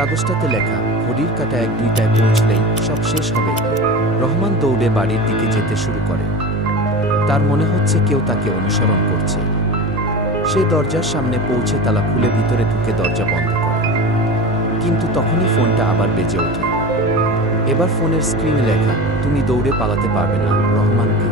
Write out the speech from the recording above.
কাগজটাতে লেখা, ঘড়ির কাঁটা 1-2টায় পৌঁছলেই সব শেষ হবে। রহমান দৌড়ে বাড়ির দিকে যেতে শুরু করে। তার মনে হচ্ছে কেউ তাকে অনুসরণ করছে। সে দরজার সামনে পৌঁছে তালা খুলে ভিতরে ঢুকে দরজা বন্ধ করে। কিন্তু তখনই ফোনটা আবার বেজে ওঠে। এবার ফোনের স্ক্রিনে লেখা, তুমি দৌড়ে পালাতে পারবে না, রহমানকে।